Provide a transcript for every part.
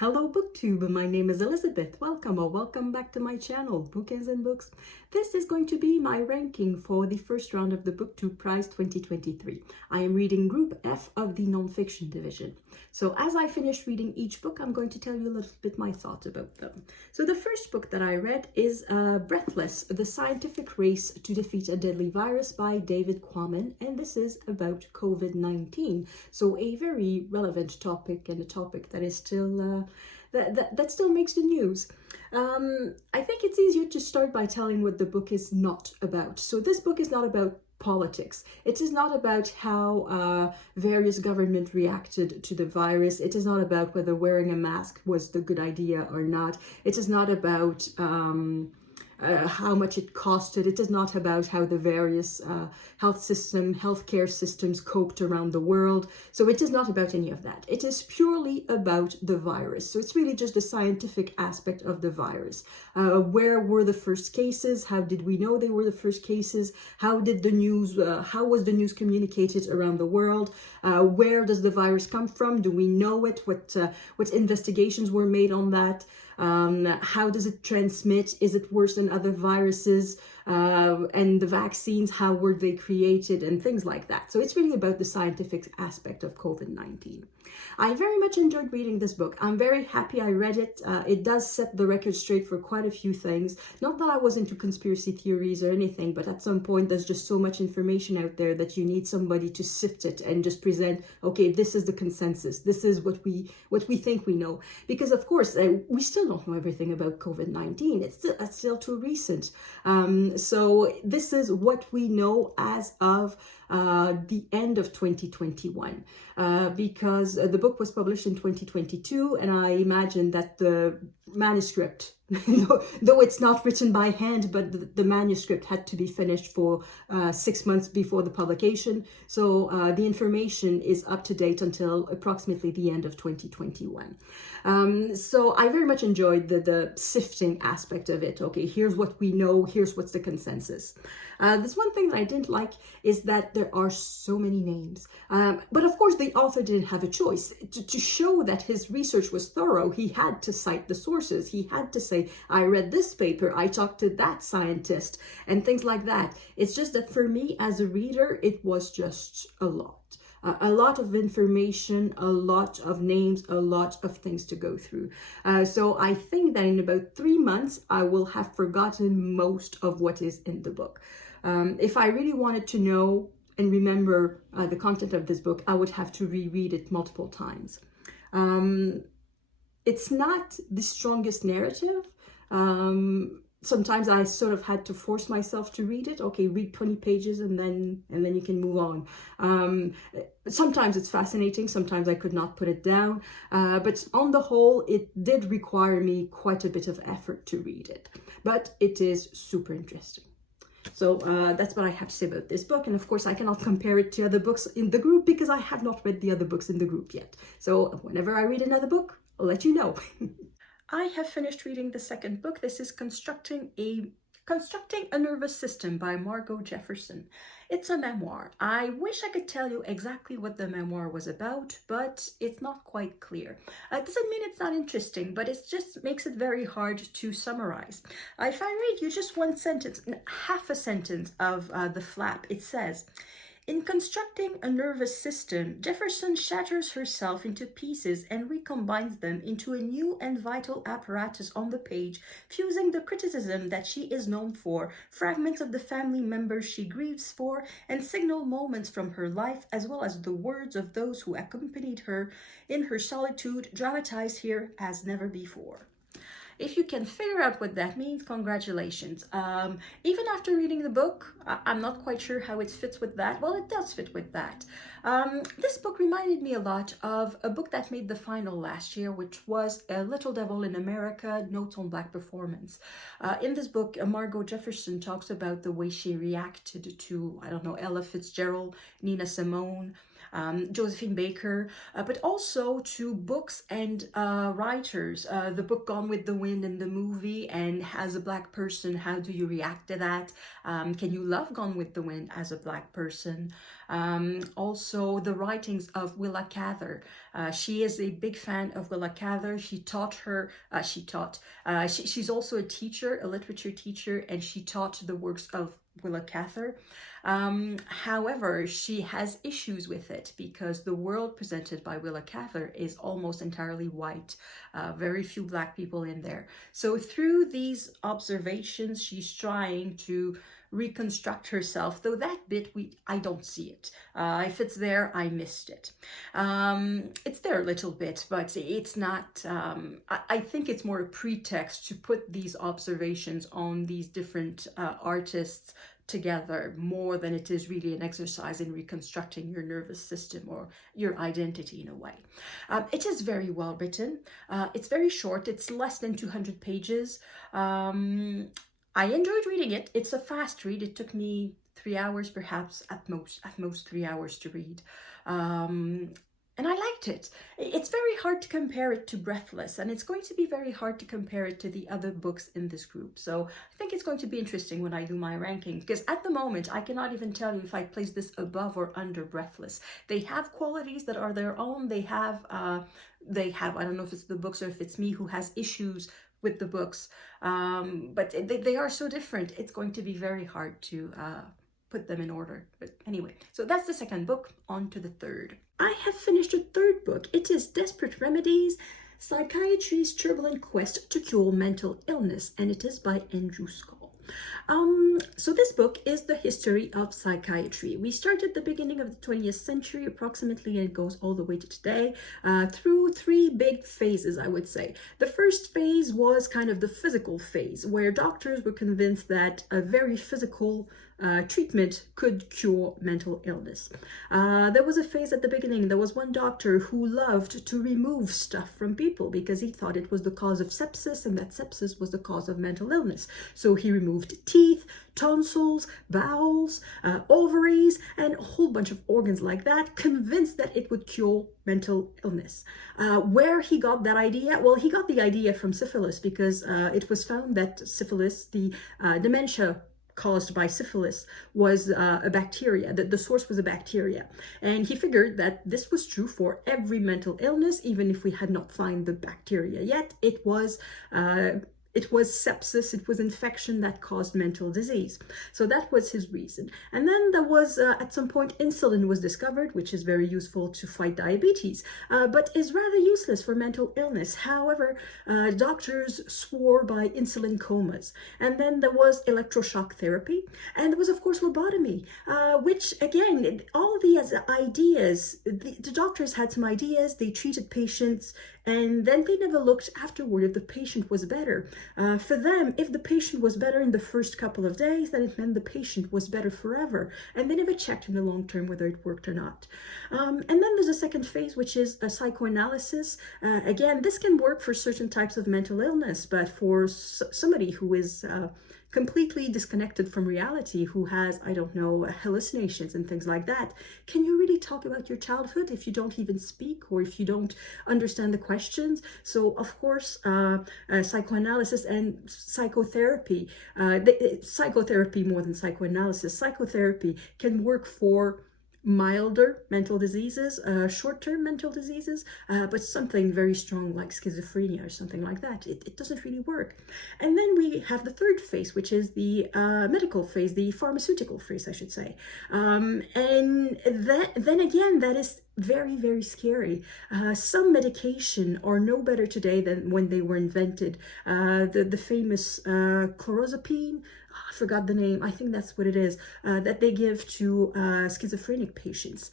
Hello Booktube, my name is Elizabeth. Welcome or welcome back to my channel, Bookends and Books. This is going to be my ranking for the first round of the Booktube Prize 2023. I am reading Group F of the Nonfiction division. So as I finish reading each book, I'm going to tell you a little bit my thoughts about them. So the first book that I read is Breathless, The Scientific Race to Defeat a Deadly Virus by David Quammen, and this is about COVID-19. So a very relevant topic and a topic that is still that still makes the news. I think it's easier to start by telling what the book is not about. So this book is not about politics. It is not about how various governments reacted to the virus. It is not about whether wearing a mask was the good idea or not. It is not about how much it costed. It is not about how the various healthcare systems coped around the world. So it is not about any of that. It is purely about the virus. So it's really just the scientific aspect of the virus. Where were the first cases? How did we know they were the first cases? How did the news, how was the news communicated around the world? Where does the virus come from? Do we know it? What investigations were made on that? How does it transmit? Is it worse than other viruses? And the vaccines, how were they created and things like that. So it's really about the scientific aspect of COVID-19. I very much enjoyed reading this book. I'm very happy I read it. It does set the record straight for quite a few things. Not that I was into conspiracy theories or anything, but at some point there's just so much information out there that you need somebody to sift it and just present, okay, this is the consensus. This is what we think we know. Because of course, we still don't know everything about COVID-19. It's still too recent. So this is what we know as of the end of 2021, because the book was published in 2022, and I imagine that the manuscript, though it's not written by hand, but the manuscript had to be finished for 6 months before the publication. So the information is up to date until approximately the end of 2021. So I very much enjoyed the sifting aspect of it. Okay, here's what we know, here's what's the consensus. There's one thing that I didn't like is that there are so many names. But of course, the author didn't have a choice. To show that his research was thorough, he had to cite the sources. He had to say, I read this paper, I talked to that scientist, and things like that. It's just that for me as a reader, it was just a lot. A lot of information, a lot of names, a lot of things to go through. So I think that in about 3 months, I will have forgotten most of what is in the book. If I really wanted to know and remember the content of this book, I would have to reread it multiple times. It's not the strongest narrative. Sometimes I sort of had to force myself to read it. Okay, read 20 pages and then you can move on. Sometimes it's fascinating. Sometimes I could not put it down. But on the whole, it did require me quite a bit of effort to read it. But it is super interesting. So that's what I have to say about this book. And of course, I cannot compare it to other books in the group because I have not read the other books in the group yet. So whenever I read another book, I'll let you know. I have finished reading the second book. This is Constructing a Nervous System by Margo Jefferson. It's a memoir. I wish I could tell you exactly what the memoir was about, but it's not quite clear. It doesn't mean it's not interesting, but it just makes it very hard to summarize. If I read you just one sentence, half a sentence of the flap, it says, in constructing a nervous system, Jefferson shatters herself into pieces and recombines them into a new and vital apparatus on the page, fusing the criticism that she is known for, fragments of the family members she grieves for, and signal moments from her life, as well as the words of those who accompanied her in her solitude, dramatized here as never before. If you can figure out what that means, congratulations. Even after reading the book, I'm not quite sure how it fits with that. Well, it does fit with that. This book reminded me a lot of a book that made the final last year, which was A Little Devil in America, Notes on Black Performance. In this book, Margo Jefferson talks about the way she reacted to, I don't know, Ella Fitzgerald, Nina Simone, Josephine Baker, but also to books and writers. The book Gone with the Wind and the movie, and as a Black person, how do you react to that? Can you love Gone with the Wind as a Black person? Also the writings of Willa Cather. She is a big fan of Willa Cather. She's also a teacher, a literature teacher, and she taught the works of Willa Cather. However, she has issues with it because the world presented by Willa Cather is almost entirely white, very few Black people in there. So through these observations, she's trying to reconstruct herself, though that bit I don't see it. If it's there, I missed it. It's there a little bit, but it's not, I think it's more a pretext to put these observations on these different artists together more than it is really an exercise in reconstructing your nervous system or your identity in a way. It is very well written. It's very short. It's less than 200 pages. I enjoyed reading it. It's a fast read. It took me 3 hours, perhaps at most 3 hours to read. And I liked it. It's very hard to compare it to Breathless, and it's going to be very hard to compare it to the other books in this group. So I think it's going to be interesting when I do my ranking, because at the moment, I cannot even tell you if I place this above or under Breathless. They have qualities that are their own. They have, I don't know if it's the books or if it's me who has issues with the books, but they are so different. It's going to be very hard to put them in order. But anyway, so that's the second book. On to the third. I have finished a third book. It is Desperate Remedies, Psychiatry's Turbulent Quest to Cure Mental Illness, and it is by Andrew Scull. So this book is the history of psychiatry. We start at the beginning of the 20th century approximately, and it goes all the way to today, through three big phases, I would say. The first phase was kind of the physical phase, where doctors were convinced that a very physical treatment could cure mental illness. There was a phase at the beginning. There was one doctor who loved to remove stuff from people because he thought it was the cause of sepsis, and that sepsis was the cause of mental illness. So he removed teeth, tonsils, bowels, ovaries, and a whole bunch of organs like that, convinced that it would cure mental illness. Where he got that idea? Well, he got the idea from syphilis, because it was found that syphilis, the dementia caused by syphilis, was a bacteria, that the source was a bacteria. And he figured that this was true for every mental illness, even if we had not found the bacteria yet. It was sepsis, it was infection that caused mental disease. So that was his reason. And then there was, at some point, insulin was discovered, which is very useful to fight diabetes, but is rather useless for mental illness. However, doctors swore by insulin comas. And then there was electroshock therapy, and there was, of course, lobotomy, which, again, all these ideas, the doctors had some ideas, they treated patients, and then they never looked afterward if the patient was better. For them, if the patient was better in the first couple of days, then it meant the patient was better forever. And they never checked in the long term whether it worked or not. And then there's a second phase, which is a psychoanalysis. Again, this can work for certain types of mental illness, but for somebody who is completely disconnected from reality, who has, I don't know, hallucinations and things like that, can you really talk about your childhood if you don't even speak or if you don't understand the questions? So, of course, psychoanalysis and psychotherapy, psychotherapy more than psychoanalysis, psychotherapy can work for milder mental diseases, short-term mental diseases, but something very strong like schizophrenia or something like that, it doesn't really work. And then we have the third phase, which is the medical phase, the pharmaceutical phase, I should say. And then again, that is very, very scary. Some medication are no better today than when they were invented. The famous chlorozepine, I forgot the name, I think that's what it is, that they give to schizophrenic patients.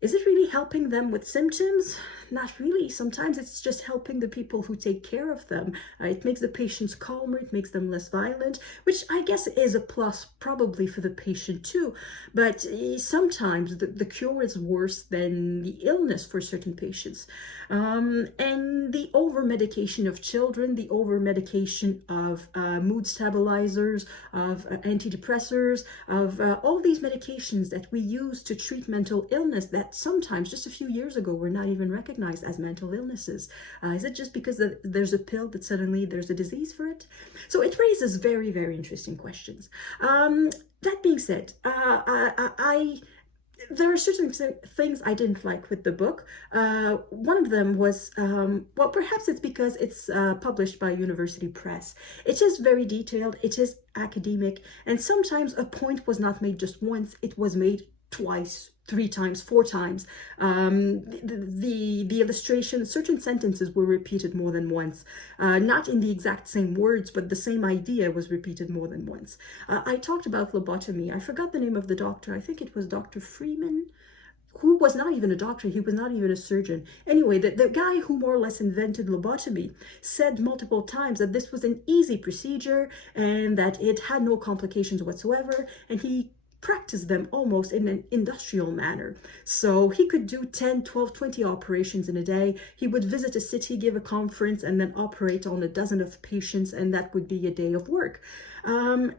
Is it really helping them with symptoms? Not really. Sometimes it's just helping the people who take care of them. It makes the patients calmer, it makes them less violent, which I guess is a plus probably for the patient too. But sometimes the cure is worse than the illness for certain patients. And the over-medication of children, the over-medication of mood stabilizers, of antidepressors, of all these medications that we use to treat mental illness that that sometimes, just a few years ago, were not even recognized as mental illnesses. Is it just because there's a pill that suddenly there's a disease for it? So it raises very, very interesting questions. That being said, there are certain things I didn't like with the book. One of them was, well, perhaps it's because it's published by a university press. It is very detailed, it is academic, and sometimes a point was not made just once, it was made twice, 3 times, 4 times. The illustration, certain sentences were repeated more than once. Not in the exact same words, but the same idea was repeated more than once. I talked about lobotomy. I forgot the name of the doctor. I think it was Dr. Freeman, who was not even a doctor. He was not even a surgeon. Anyway, the guy who more or less invented lobotomy said multiple times that this was an easy procedure and that it had no complications whatsoever, and he practice them almost in an industrial manner. So he could do 10, 12, 20 operations in a day. He would visit a city, give a conference, and then operate on a dozen of patients, and that would be a day of work. And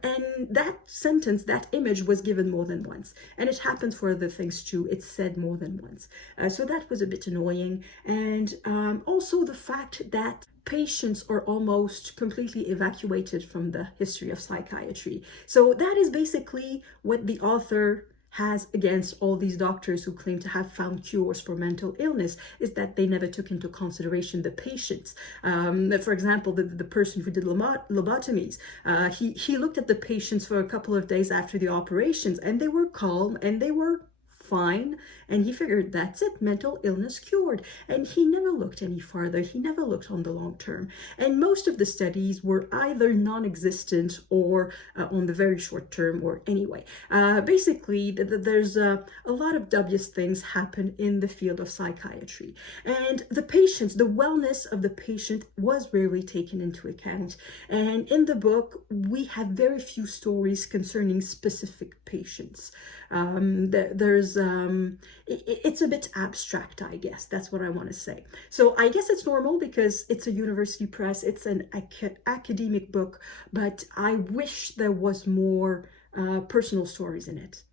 that sentence, that image was given more than once. And it happens for other things too. It's said more than once. So that was a bit annoying. And also the fact that patients are almost completely evacuated from the history of psychiatry. So that is basically what the author has against all these doctors who claim to have found cures for mental illness, is that they never took into consideration the patients. For example, the person who did lobotomies, he looked at the patients for a couple of days after the operations, and they were calm and they were fine, and he figured that's it, mental illness cured. And he never looked any farther. He never looked on the long term. And most of the studies were either non-existent or on the very short term, or anyway. Basically, there's a lot of dubious things happen in the field of psychiatry. And the patients, the wellness of the patient was rarely taken into account. And in the book, we have very few stories concerning specific patients. It's a bit abstract, I guess. That's what I want to say. So I guess it's normal because it's a university press. It's an academic book, but I wish there was more personal stories in it.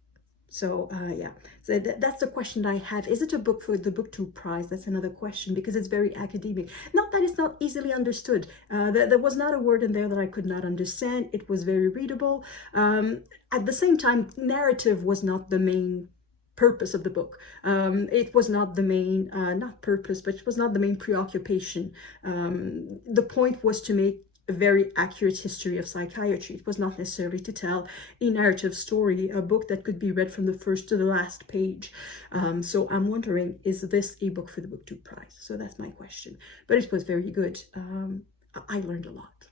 So yeah, so that's the question I have. Is it a book for the Booktube prize? That's another question, because it's very academic. Not that it's not easily understood. There was not a word in there that I could not understand. It was very readable. At the same time, narrative was not the main purpose of the book. It was not the main, not purpose, but it was not the main preoccupation. The point was to make a very accurate history of psychiatry. It was not necessarily to tell a narrative story, a book that could be read from the first to the last page. So I'm wondering, is this a book for the Booktube prize? So that's my question. But it was very good. I learned a lot.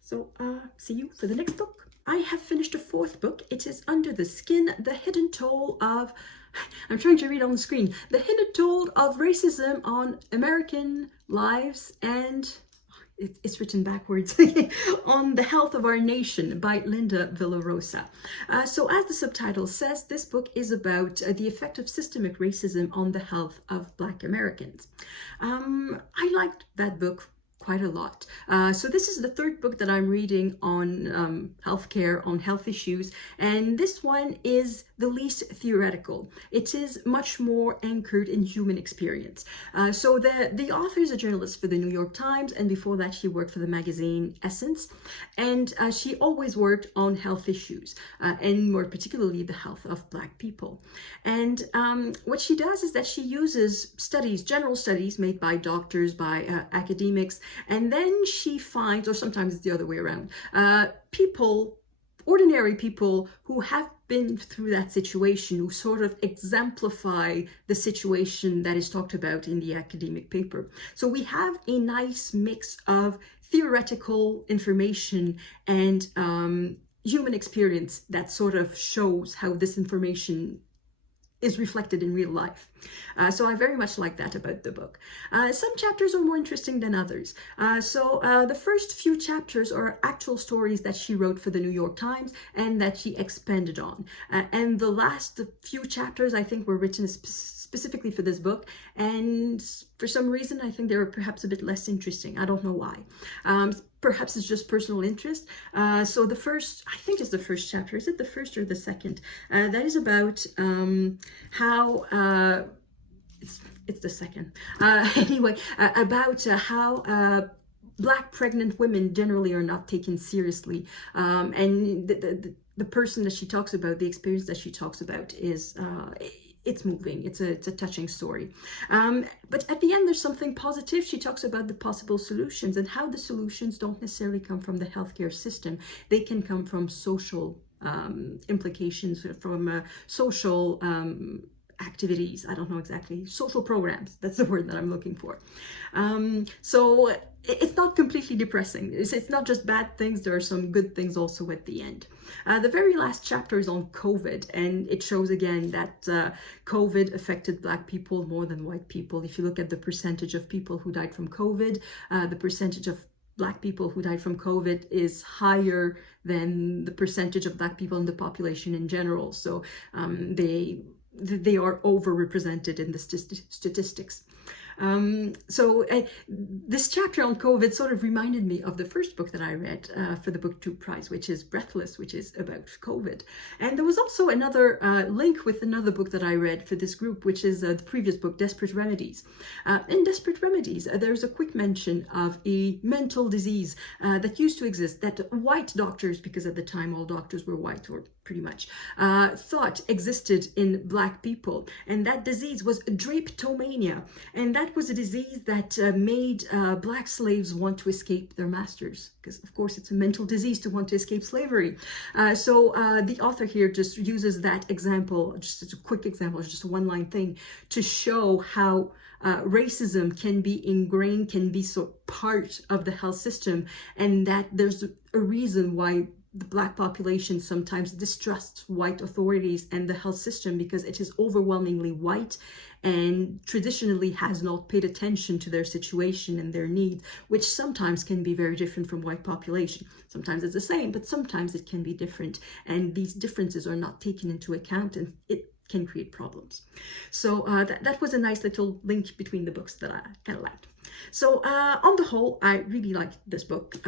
So see you for the next book. I have finished a 4th book. It is Under the Skin, The Hidden Toll of, I'm trying to read on the screen, The Hidden Toll of Racism on American Lives and, it's written backwards, on the Health of Our Nation by Linda Villaros. So as the subtitle says, this book is about the effect of systemic racism on the health of Black Americans. I liked that book quite a lot. So this is the 3rd book that I'm reading on healthcare, on health issues, and this one is the least theoretical. It is much more anchored in human experience. So the author is a journalist for the New York Times, and before that she worked for the magazine Essence, and she always worked on health issues, and more particularly the health of Black people. And what she does is that she uses studies, general studies made by doctors, by academics, and then she finds, or sometimes it's the other way around, people, ordinary people who have been through that situation, who sort of exemplify the situation that is talked about in the academic paper. So we have a nice mix of theoretical information and human experience that sort of shows how this information is reflected in real life. So I very much like that about the book. Some chapters are more interesting than others. So the first few chapters are actual stories that she wrote for the New York Times and that she expanded on. And the last few chapters, I think, were written specifically for this book, and for some reason I think they were perhaps a bit less interesting. I don't know why. Perhaps it's just personal interest. So the first, I think it's the first chapter. Is it the first or the second? That is about how it's the second. Anyway, about how Black pregnant women generally are not taken seriously, and the person that she talks about, the experience that she talks about is it's moving. It's a touching story. But at the end, there's something positive. She talks about the possible solutions and how the solutions don't necessarily come from the healthcare system. They can come from social implications, from social activities. I don't know exactly. Social programs. That's the word that I'm looking for. So it's not completely depressing. It's not just bad things. There are some good things also at the end. The very last chapter is on COVID, and it shows again that COVID affected Black people more than white people. If you look at the percentage of people who died from COVID, the percentage of Black people who died from COVID is higher than the percentage of Black people in the population in general. So they are overrepresented in the statistics. This chapter on COVID sort of reminded me of the first book that I read for the Booktube prize, which is Breathless, which is about COVID. And there was also another link with another book that I read for this group, which is the previous book, Desperate Remedies. In Desperate Remedies, there's a quick mention of a mental disease that used to exist, that white doctors, because at the time all doctors were white, or pretty much, thought existed in Black people. And that disease was drapetomania. And that was a disease that made Black slaves want to escape their masters, because of course it's a mental disease to want to escape slavery. So the author here just uses that example, just as a quick example, just a one-line thing, to show how racism can be ingrained, can be so part of the health system, and that there's a reason why the Black population sometimes distrusts white authorities and the health system, because it is overwhelmingly white and traditionally has not paid attention to their situation and their needs, which sometimes can be very different from white population. Sometimes it's the same, but sometimes it can be different, and these differences are not taken into account, and it can create problems. So that was a nice little link between the books that I kind of liked. So on the whole, I really liked this book.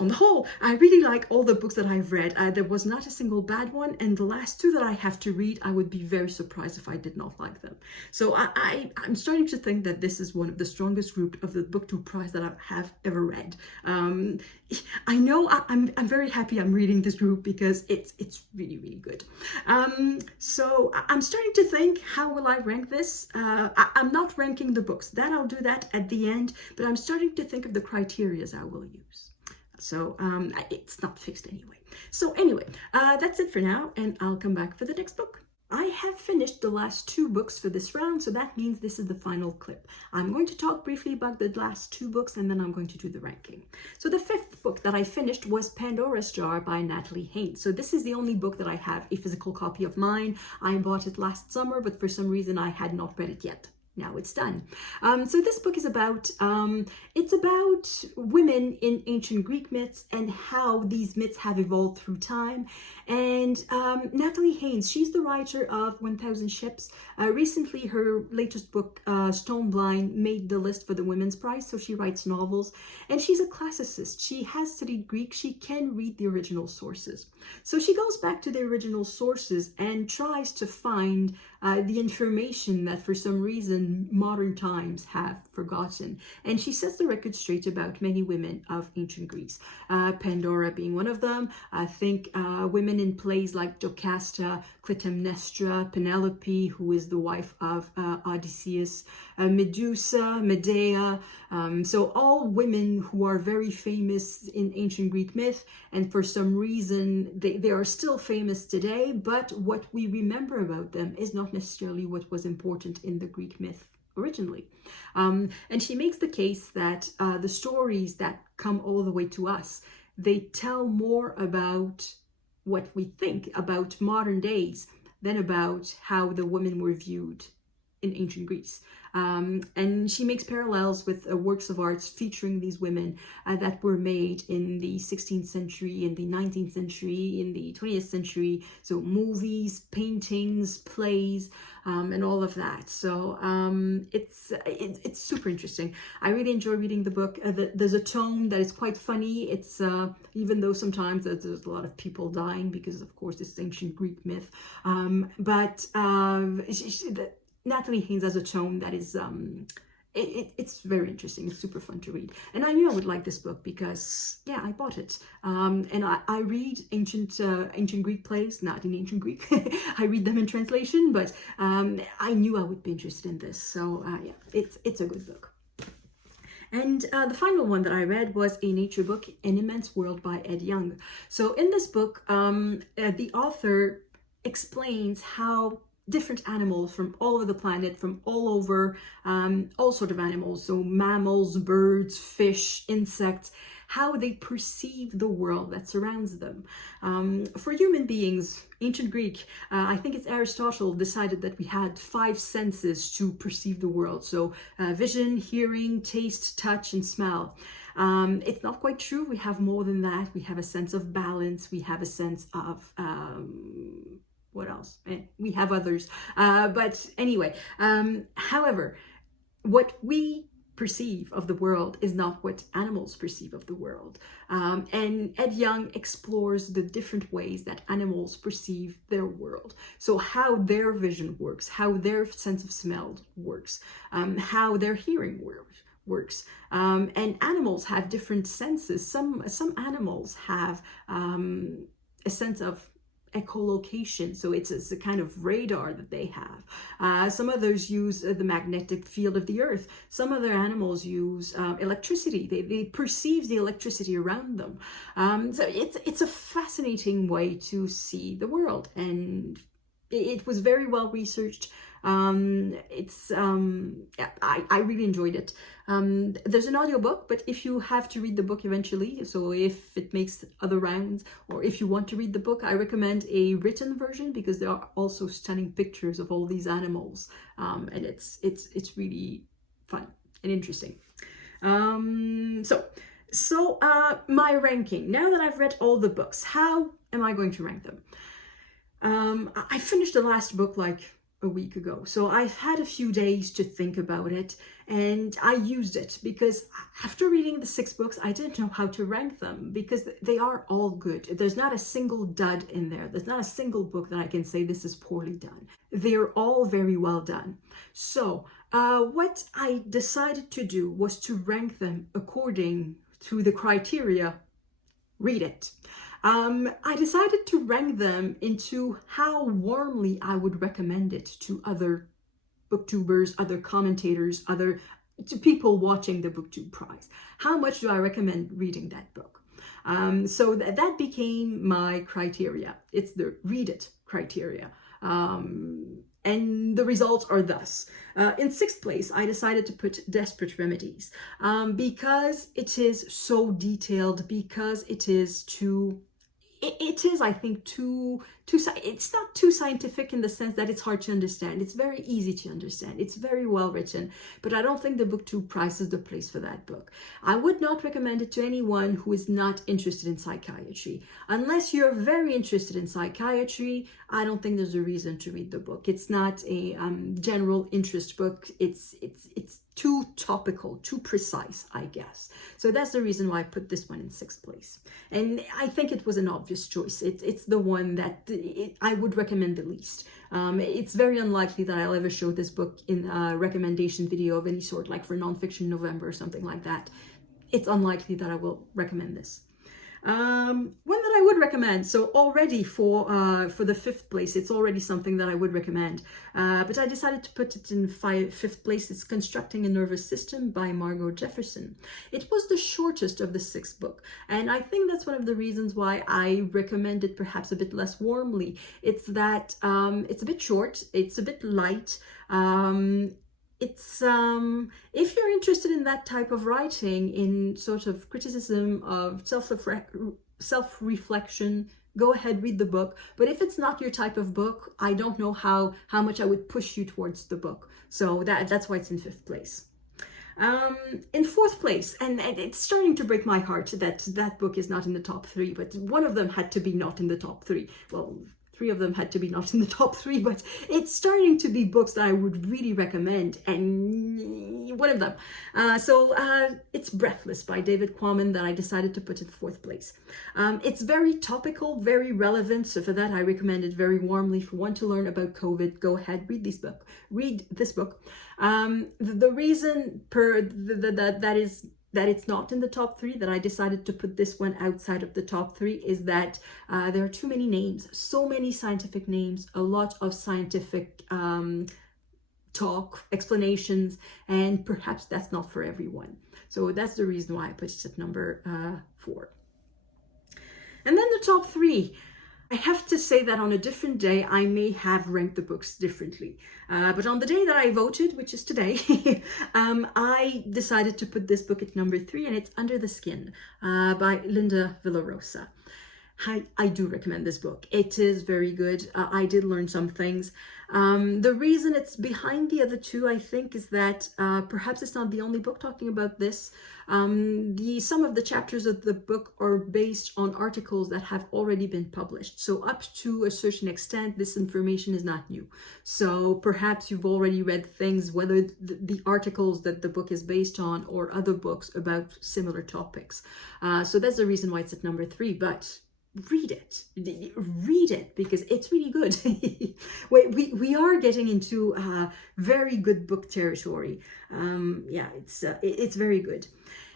On the whole, I really like all the books that I've read. There was not a single bad one, and the last two that I have to read, I would be very surprised if I did not like them. So I'm starting to think that this is one of the strongest group of the Booktube prize that I have ever read. I know I'm very happy I'm reading this group, because it's really, really good. So I'm starting to think, how will I rank this? I'm not ranking the books. I'll do that at the end, but I'm starting to think of the criteria I will use. So it's not fixed anyway. So anyway, that's it for now, and I'll come back for the next book. I have finished the last two books for this round, so that means this is the final clip. I'm going to talk briefly about the last two books, and then I'm going to do the ranking. So the fifth book that I finished was Pandora's Jar by Natalie Haynes. So this is the only book that I have a physical copy of mine. I bought it last summer, but for some reason I had not read it yet. Now it's done. So this book is about, it's about women in ancient Greek myths and how these myths have evolved through time. And Natalie Haynes, she's the writer of 1000 Ships. Recently, her latest book, Stone Blind, made the list for the Women's Prize. So she writes novels, and she's a classicist. She has studied Greek. She can read the original sources. So she goes back to the original sources and tries to find the information that for some reason modern times have forgotten. And she sets the record straight about many women of ancient Greece, Pandora being one of them. I think women in plays like Jocasta, Clytemnestra, Penelope, who is the wife of Odysseus, Medusa, Medea. So all women who are very famous in ancient Greek myth, and for some reason they are still famous today, but what we remember about them is not necessarily what was important in the Greek myth originally. And she makes the case that the stories that come all the way to us, they tell more about what we think about modern days than about how the women were viewed in ancient Greece. And she makes parallels with works of arts featuring these women that were made in the 16th century, in the 19th century, in the 20th century. So movies, paintings, plays, and all of that. So it's super interesting. I really enjoy reading the book. There's a tone that is quite funny. It's even though sometimes there's a lot of people dying because, of course, this ancient Greek myth. Natalie Haynes has a tone that is it's very interesting. It's super fun to read, and I knew I would like this book because I bought it. And I read ancient Greek plays, not in ancient Greek. I read them in translation, but I knew I would be interested in this. So it's a good book. And the final one that I read was a nature book, An Immense World by Yong. So in this book, the author explains how different animals from all over the planet, from all over, all sort of animals, so mammals, birds, fish, insects, how they perceive the world that surrounds them. For human beings, ancient Greek, I think it's Aristotle decided that we had 5 senses to perceive the world. So vision, hearing, taste, touch, and smell. It's not quite true. We have more than that. We have a sense of balance. We have a sense of what else? We have others. But anyway, however, what we perceive of the world is not what animals perceive of the world. And Yong explores the different ways that animals perceive their world. So how their vision works, how their sense of smell works, how their hearing works. And animals have different senses. Some animals have a sense of echolocation, so it's a kind of radar that they have. Some others use the magnetic field of the earth. Some other animals use electricity. They perceive the electricity around them. So it's a fascinating way to see the world, and it was very well researched. I really enjoyed it. There's an audiobook, but if you have to read the book eventually, so if it makes other rounds, or if you want to read the book, I recommend a written version because there are also stunning pictures of all these animals, and it's really fun and interesting. So my ranking. Now that I've read all the books, how am I going to rank them? I finished the last book like a week ago, so I've had a few days to think about it, and I used it because after reading the 6 books, I didn't know how to rank them because they are all good. There's not a single dud in there. There's not a single book that I can say this is poorly done. They're all very well done. So what I decided to do was to rank them according to the criteria, read it. I decided to rank them into how warmly I would recommend it to other booktubers, other commentators, to people watching the Booktube prize. How much do I recommend reading that book? So that became my criteria. It's the read it criteria. And the results are thus. In 6th place, I decided to put Desperate Remedies because it is so detailed, because it is I think, it's not too scientific in the sense that it's hard to understand. It's very easy to understand. It's very well written, but I don't think the Booktube prize is the place for that book. I would not recommend it to anyone who is not interested in psychiatry. Unless you're very interested in psychiatry, I don't think there's a reason to read the book. It's not a general interest book. It's too topical, too precise, I guess. So that's the reason why I put this one in 6th place. And I think it was an obvious choice. It's the one that I would recommend the least. It's very unlikely that I'll ever show this book in a recommendation video of any sort, like for Nonfiction November or something like that. It's unlikely that I will recommend this. One that I would recommend, so already for the 5th place, it's already something that I would recommend, but I decided to put it in 5th place. It's Constructing a Nervous System by Margo Jefferson. It was the shortest of the 6 books, and I think that's one of the reasons why I recommend it perhaps a bit less warmly. It's that it's a bit short, it's a bit light. It's if you're interested in that type of writing, in sort of criticism of self-reflection, go ahead, read the book. But if it's not your type of book, I don't know how much I would push you towards the book. So that's why it's in 5th place. In 4th place, and it's starting to break my heart that book is not in the top 3, but one of them had to be not in the top 3. Well, 3 of them had to be not in the top 3, but it's starting to be books that I would really recommend, and one of them. It's Breathless by David Quammen that I decided to put in 4th place. It's very topical, very relevant, so for that I recommend it very warmly. If you want to learn about COVID, go ahead, read this book. The reason that it's not in the top 3, that I decided to put this one outside of the top 3, is that there are too many names, so many scientific names, a lot of scientific talk, explanations, and perhaps that's not for everyone. So that's the reason why I put it at number 4. And then the top 3. I have to say that on a different day, I may have ranked the books differently. But on the day that I voted, which is today, I decided to put this book at number 3, and it's Under the Skin by Linda Villaros. I do recommend this book. It is very good. I did learn some things. The reason it's behind the other 2, I think, is that perhaps it's not the only book talking about this. Some of the chapters of the book are based on articles that have already been published. So up to a certain extent, this information is not new. So perhaps you've already read things, whether the articles that the book is based on or other books about similar topics. So that's the reason why it's at number 3. But read it because it's really good. we are getting into very good book territory. It's very good.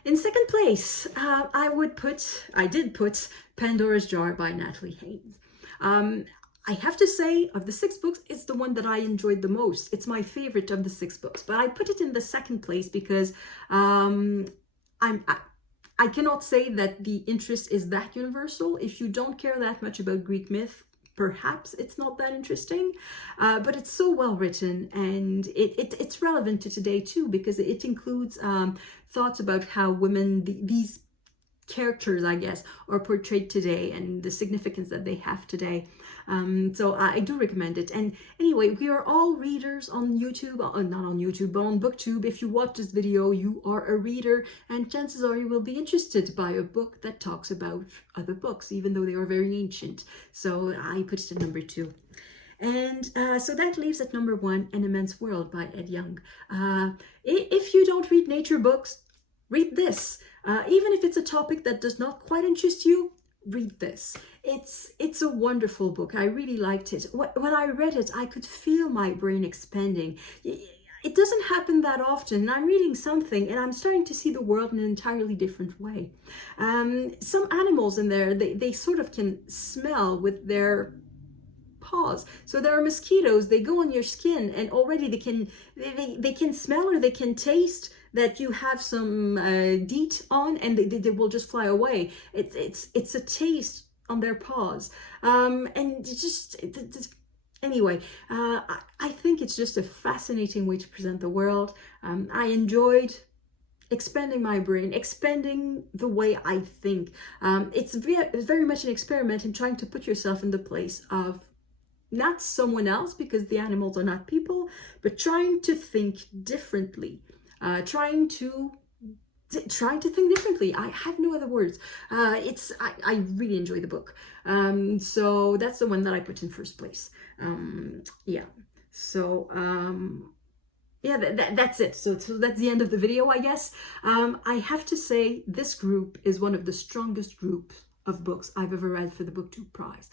In 2nd place, I did put Pandora's Jar by Natalie Haynes. I have to say, of the 6 books, it's the one that I enjoyed the most. It's my favorite of the 6 books, but I put it in the 2nd place because I cannot say that the interest is that universal. If you don't care that much about Greek myth, perhaps it's not that interesting, but it's so well written, and it's relevant to today too, because it includes thoughts about how women, these characters, I guess, are portrayed today and the significance that they have today. So I do recommend it. And anyway, we are all readers on YouTube, not on YouTube, but on Booktube. If you watch this video, you are a reader, and chances are you will be interested by a book that talks about other books, even though they are very ancient. So I put it at number 2. And so that leaves at number 1, An Immense World by Yong. If you don't read nature books, read this. Even if it's a topic that does not quite interest you, read this. It's a wonderful book. I really liked it. When I read it, I could feel my brain expanding. It doesn't happen that often. I'm reading something and I'm starting to see the world in an entirely different way. Some animals in there, they sort of can smell with their paws. So there are mosquitoes, they go on your skin, and already they can smell or they can taste that you have some DEET on, and they will just fly away. It's a taste on their paws, and anyway, I think it's just a fascinating way to present the world. I enjoyed expanding my brain, expanding the way I think. It's very much an experiment in trying to put yourself in the place of not someone else, because the animals are not people, but trying to think differently. Trying to think differently. I have no other words. I really enjoy the book. So that's the one that I put in 1st place. That's it. So that's the end of the video, I guess. I have to say this group is one of the strongest groups of books I've ever read for the Booktube prize.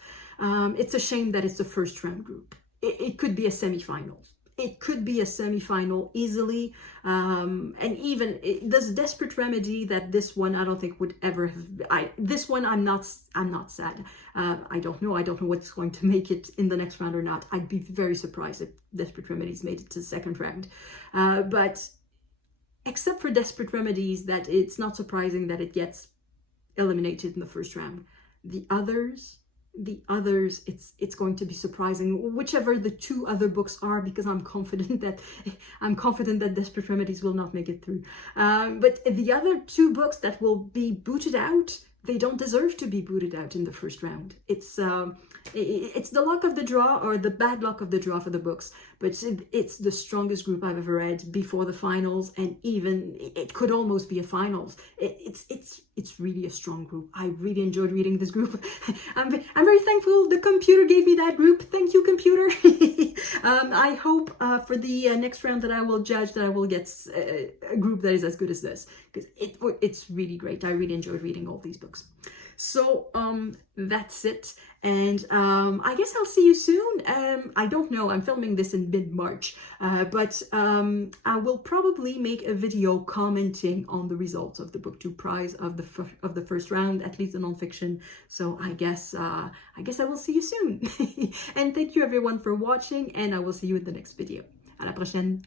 It's a shame that it's a 1st round group. It could be a semi-final. It could be a semi-final easily, and even this Desperate Remedy that this one I don't think would ever have. This one I'm not sad. I don't know what's going to make it in the next round or not. I'd be very surprised if Desperate Remedies made it to the 2nd round. But except for Desperate Remedies, that it's not surprising that it gets eliminated in the 1st round. The others, it's going to be surprising, whichever the 2 other books are, because I'm confident that Desperate Remedies will not make it through. But the other 2 books that will be booted out, they don't deserve to be booted out in the first round. It's the luck of the draw, or the bad luck of the draw for the books, but it's the strongest group I've ever read before the finals, and even it could almost be a finals. It's really a strong group. I really enjoyed reading this group. I'm very thankful the computer gave me that group. Thank you, computer. I hope for the next round that I will judge, that I will get a group that is as good as this, because it's really great. I really enjoyed reading all these books. So that's it, and I guess I'll see you soon. I don't know, I'm filming this in mid-March, but I will probably make a video commenting on the results of the Booktube prize of the first round, at least the nonfiction. So I guess I will see you soon. And thank you everyone for watching, and I will see you in the next video. À la prochaine.